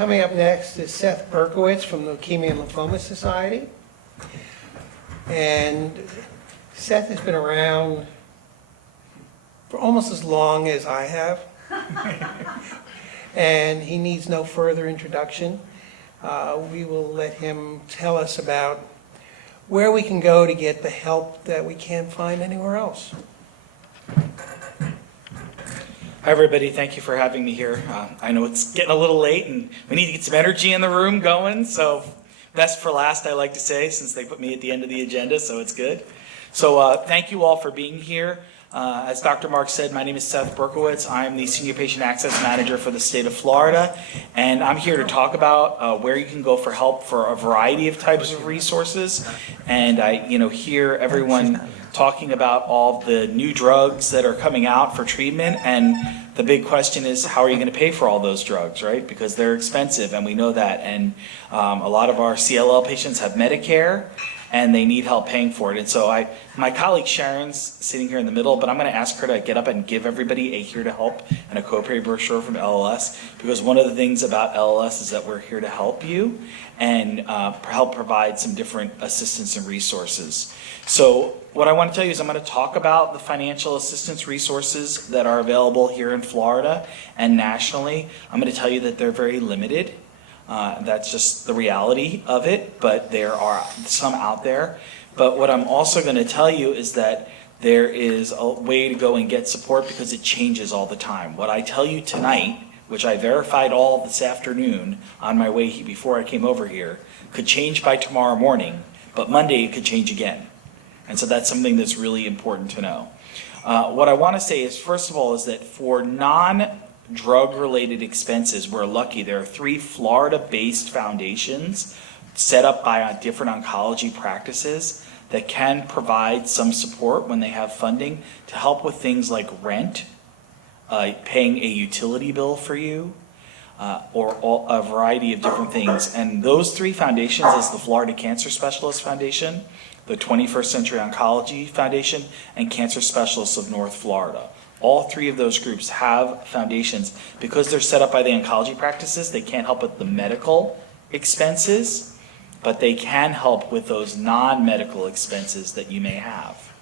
Coming up next is Seth Berkowitz from the Leukemia and Lymphoma Society. And Seth has been around for almost as long as I have. And he needs no further introduction. We will let him tell us about where we can go to get the help that we can't find anywhere else. Hi everybody, thank you for having me here. I know it's getting a little late and we need to get some energy in the room going, so best for last I like to say, since they put me at the end of the agenda, so it's good. So thank you all for being here. As Dr. Mark said, my name is Seth Berkowitz. I'm the Senior Patient Access Manager for the state of Florida, and I'm here to talk about where you can go for help for a variety of types of resources. And I hear everyone talking about all the new drugs that are coming out for treatment, and the big question is, how are you going to pay for all those drugs, right? Because they're expensive, and we know that. And a lot of our CLL patients have Medicare, and they need help paying for it. And so my colleague Sharon's sitting here in the middle, but I'm going to ask her to get up and give everybody a Here to Help and a copay brochure from LLS, because one of the things about LLS is that we're here to help you and help provide some different assistance and resources. So what I want to tell you is I'm going to talk about the financial assistance resources that are available here in Florida and nationally. I'm going to tell you that they're very limited. That's just the reality of it, but there are some out there. But what I'm also going to tell you is that there is a way to go and get support, because it changes all the time. What I tell you tonight, which I verified all this afternoon on my way before I came over here, could change by tomorrow morning, but Monday it could change again. And so that's something that's really important to know. What I want to say is, first of all, is that for non-drug-related expenses, we're lucky. There are 3 Florida-based foundations set up by different oncology practices that can provide some support when they have funding to help with things like rent, paying a utility bill for you, or a variety of different things. And those 3 foundations is the Florida Cancer Specialists Foundation, the 21st Century Oncology Foundation, and Cancer Specialists of North Florida. All 3 of those groups have foundations. Because they're set up by the oncology practices, they can't help with the medical expenses, but they can help with those non-medical expenses that you may have.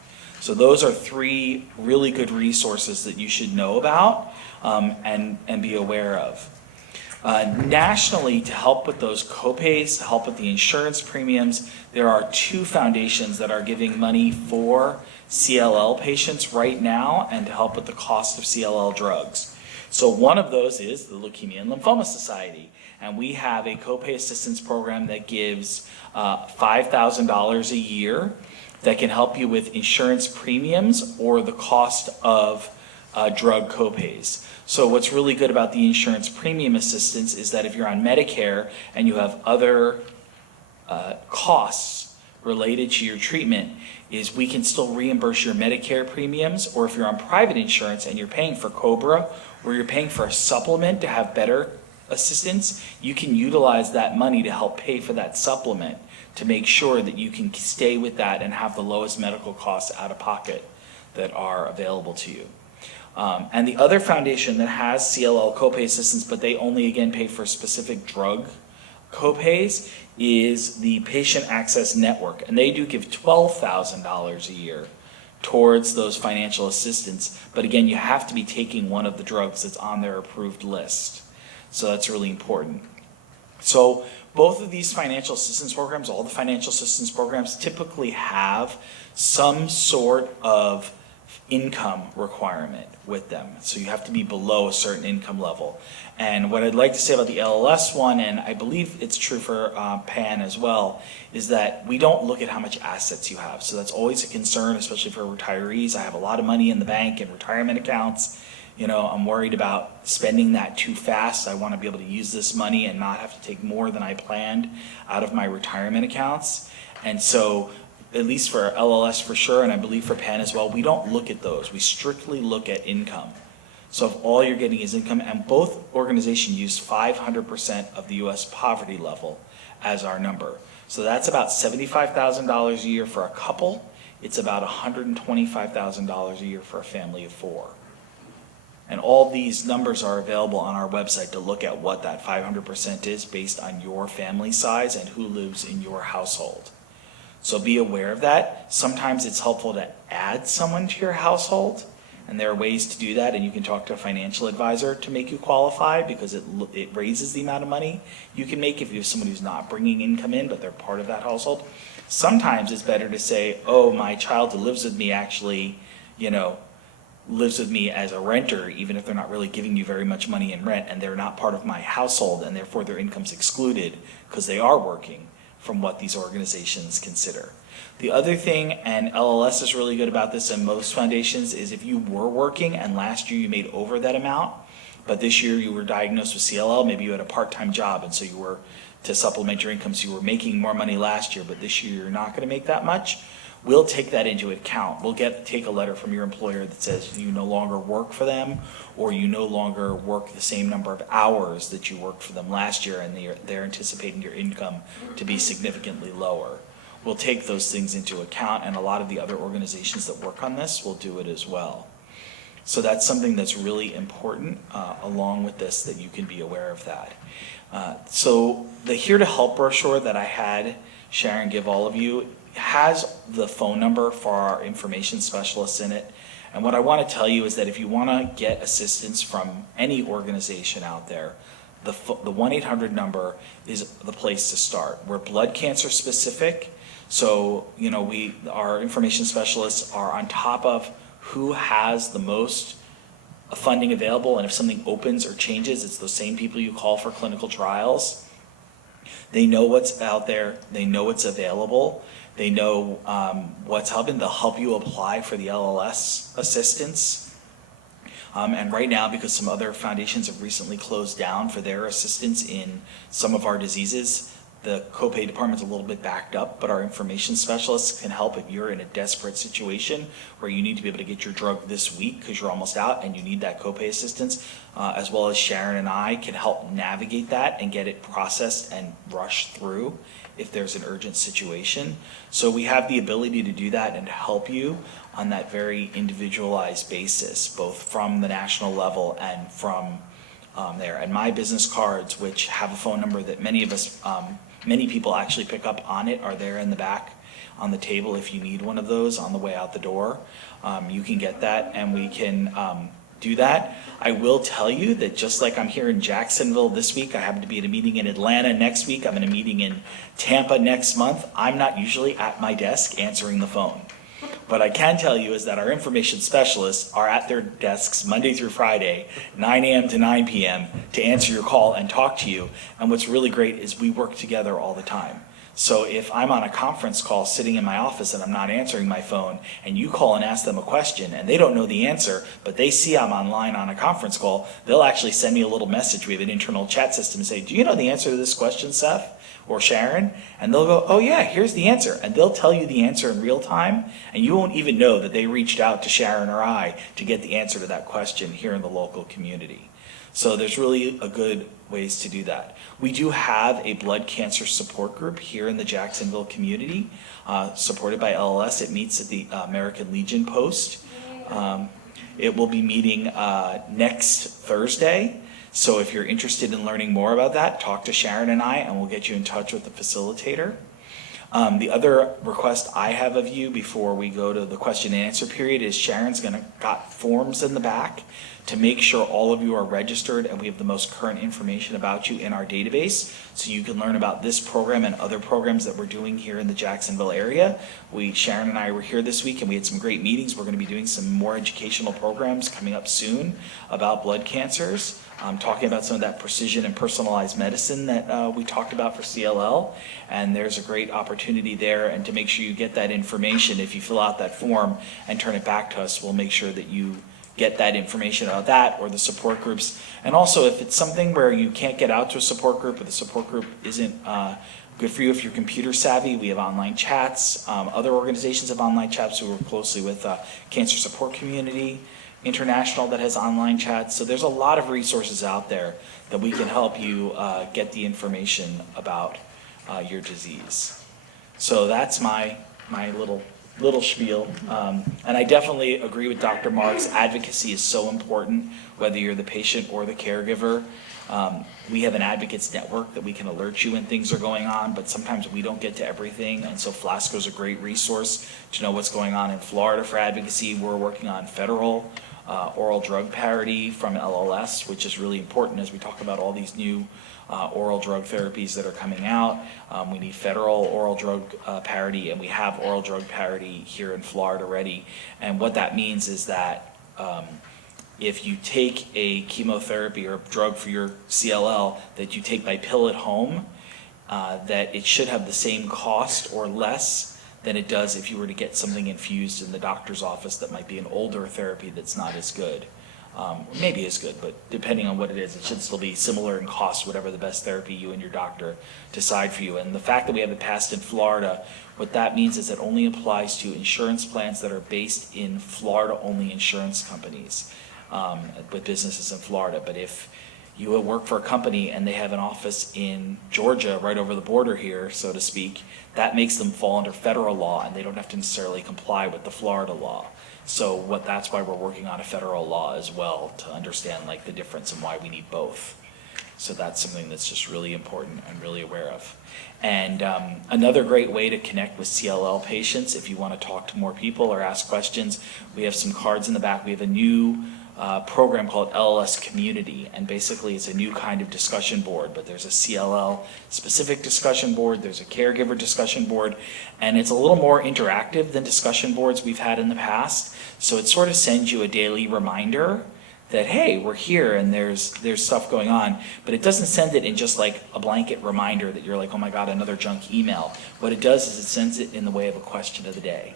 So those are 3 really good resources that you should know about and be aware of. Nationally, to help with those copays, to help with the insurance premiums, there are 2 foundations that are giving money for CLL patients right now and to help with the cost of CLL drugs. So one of those is the Leukemia and Lymphoma Society, and we have a copay assistance program that gives $5,000 a year that can help you with insurance premiums or the cost of drug copays. So what's really good about the insurance premium assistance is that if you're on Medicare and you have other costs related to your treatment, is we can still reimburse your Medicare premiums, or if you're on private insurance and you're paying for COBRA, or you're paying for a supplement to have better assistance, you can utilize that money to help pay for that supplement to make sure that you can stay with that and have the lowest medical costs out of pocket that are available to you. And the other foundation that has CLL copay assistance, but they only again pay for specific drug copays, is the Patient Access Network. And they do give $12,000 a year towards those financial assistance. But again, you have to be taking one of the drugs that's on their approved list. So that's really important. So both of these financial assistance programs, all the financial assistance programs, typically have some sort of income requirement with them. So you have to be below a certain income level. And what I'd like to say about the LLS one, and I believe it's true for PAN as well, is that we don't look at how much assets you have. So that's always a concern, especially for retirees. I have a lot of money in the bank and retirement accounts. I'm worried about spending that too fast. I want to be able to use this money and not have to take more than I planned out of my retirement accounts. And so at least for LLS for sure, and I believe for PAN as well, we don't look at those. We strictly look at income. So if all you're getting is income, and both organizations use 500% of the US poverty level as our number. So that's about $75,000 a year for a couple. It's about $125,000 a year for a family of 4. And all these numbers are available on our website to look at what that 500% is based on your family size and who lives in your household. So be aware of that. Sometimes it's helpful to add someone to your household, and there are ways to do that, and you can talk to a financial advisor to make you qualify, because it raises the amount of money you can make if you have someone who's not bringing income in, but they're part of that household. Sometimes it's better to say, oh, my child who lives with me actually, lives with me as a renter, even if they're not really giving you very much money in rent, and they're not part of my household, and therefore their income's excluded because they are working, from what these organizations consider. The other thing, and LLS is really good about this in most foundations, is if you were working and last year you made over that amount, but this year you were diagnosed with CLL, maybe you had a part-time job, and so you were, to supplement your income, so you were making more money last year, but this year you're not going to make that much, we'll take that into account. We'll take a letter from your employer that says you no longer work for them, or you no longer work the same number of hours that you worked for them last year, and they're anticipating your income to be significantly lower. We'll take those things into account, and a lot of the other organizations that work on this will do it as well. So that's something that's really important along with this, that you can be aware of that. So the Here to Help brochure that I had Sharon give all of you has the phone number for our information specialists in it. And what I want to tell you is that if you want to get assistance from any organization out there, the 1-800 number is the place to start. We're blood cancer specific, so our information specialists are on top of who has the most funding available, and if something opens or changes, it's those same people you call for clinical trials. They know what's out there, they know what's available, they know what's helping. They'll help you apply for the LLS assistance. And right now, because some other foundations have recently closed down for their assistance in some of our diseases, the copay department's a little bit backed up, but our information specialists can help if you're in a desperate situation where you need to be able to get your drug this week because you're almost out and you need that copay assistance, as well as Sharon and I can help navigate that and get it processed and rushed through if there's an urgent situation. So we have the ability to do that and to help you on that very individualized basis, both from the national level and from there. And my business cards, which have a phone number that many people actually pick up on it, are there in the back on the table if you need one of those on the way out the door. You can get that, and we can do that. I will tell you that just like I'm here in Jacksonville this week, I happen to be at a meeting in Atlanta next week, I'm in a meeting in Tampa next month, I'm not usually at my desk answering the phone. What I can tell you is that our information specialists are at their desks Monday through Friday, 9 a.m. to 9 p.m. to answer your call and talk to you. And what's really great is we work together all the time. So if I'm on a conference call sitting in my office and I'm not answering my phone, and you call and ask them a question and they don't know the answer, but they see I'm online on a conference call, they'll actually send me a little message. We have an internal chat system and say, do you know the answer to this question, Seth or Sharon? And they'll go, oh yeah, here's the answer. And they'll tell you the answer in real time, and you won't even know that they reached out to Sharon or I to get the answer to that question here in the local community. So there's really a good ways to do that. We do have a blood cancer support group here in the Jacksonville community, supported by LLS. It meets at the American Legion Post. It will be meeting next Thursday. So if you're interested in learning more about that, talk to Sharon and I, and we'll get you in touch with the facilitator. The other request I have of you before we go to the question and answer period is Sharon's got forms in the back to make sure all of you are registered and we have the most current information about you in our database, so you can learn about this program and other programs that we're doing here in the Jacksonville area. Sharon and I were here this week and we had some great meetings. We're going to be doing some more educational programs coming up soon about blood cancers. Talking about some of that precision and personalized medicine that we talked about for CLL, and there's a great opportunity there. And to make sure you get that information, if you fill out that form and turn it back to us, we'll make sure that you get that information about that or the support groups. And also, if it's something where you can't get out to a support group or the support group isn't good for you, if you're computer savvy, we have online chats. Other organizations have online chats. We work closely with Cancer Support Community International that has online chats. So there's a lot of resources out there that we can help you get the information about your disease. So that's my little little spiel. And I definitely agree with Dr. Marks. Advocacy is so important, whether you're the patient or the caregiver. We have an advocates network that we can alert you when things are going on, but sometimes we don't get to everything. And so Flasco is a great resource to know what's going on in Florida for advocacy. We're working on federal oral drug parity from LLS, which is really important as we talk about all these new oral drug therapies that are coming out. We need federal oral drug parity, and we have oral drug parity here in Florida already. And what that means is that if you take a chemotherapy or drug for your CLL that you take by pill at home, that it should have the same cost or less than it does if you were to get something infused in the doctor's office that might be an older therapy that's not as good. Maybe as good, but depending on what it is, it should still be similar in cost, whatever the best therapy you and your doctor decide for you. And the fact that we have it passed in Florida, what that means is it only applies to insurance plans that are based in Florida-only insurance companies with businesses in Florida. But if you work for a company and they have an office in Georgia, right over the border here, so to speak, that makes them fall under federal law, and they don't have to necessarily comply with the Florida law. So that's why we're working on a federal law as well, to understand like the difference and why we need both. So that's something that's just really important and really aware of. And another great way to connect with CLL patients, if you want to talk to more people or ask questions, we have some cards in the back. We have a new program called LLS Community, and basically it's a new kind of discussion board, but there's a CLL specific discussion board, there's a caregiver discussion board, and it's a little more interactive than discussion boards we've had in the past. So it sort of sends you a daily reminder that, hey, we're here and there's stuff going on, but it doesn't send it in just like a blanket reminder that you're like, oh my God, another junk email. What it does is it sends it in the way of a question of the day.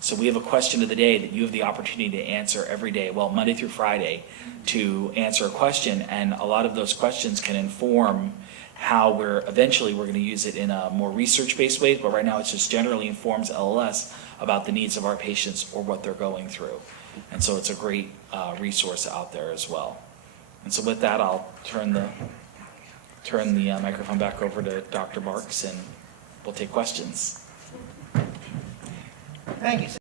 So we have a question of the day that you have the opportunity to answer every day, well, Monday through Friday, to answer a question. And a lot of those questions can inform how we're going to use it in a more research-based way, but right now it just generally informs LLS about the needs of our patients or what they're going through. And so it's a great resource out there as well. And so with that, I'll turn the microphone back over to Dr. Marks, and we'll take questions. Thank you.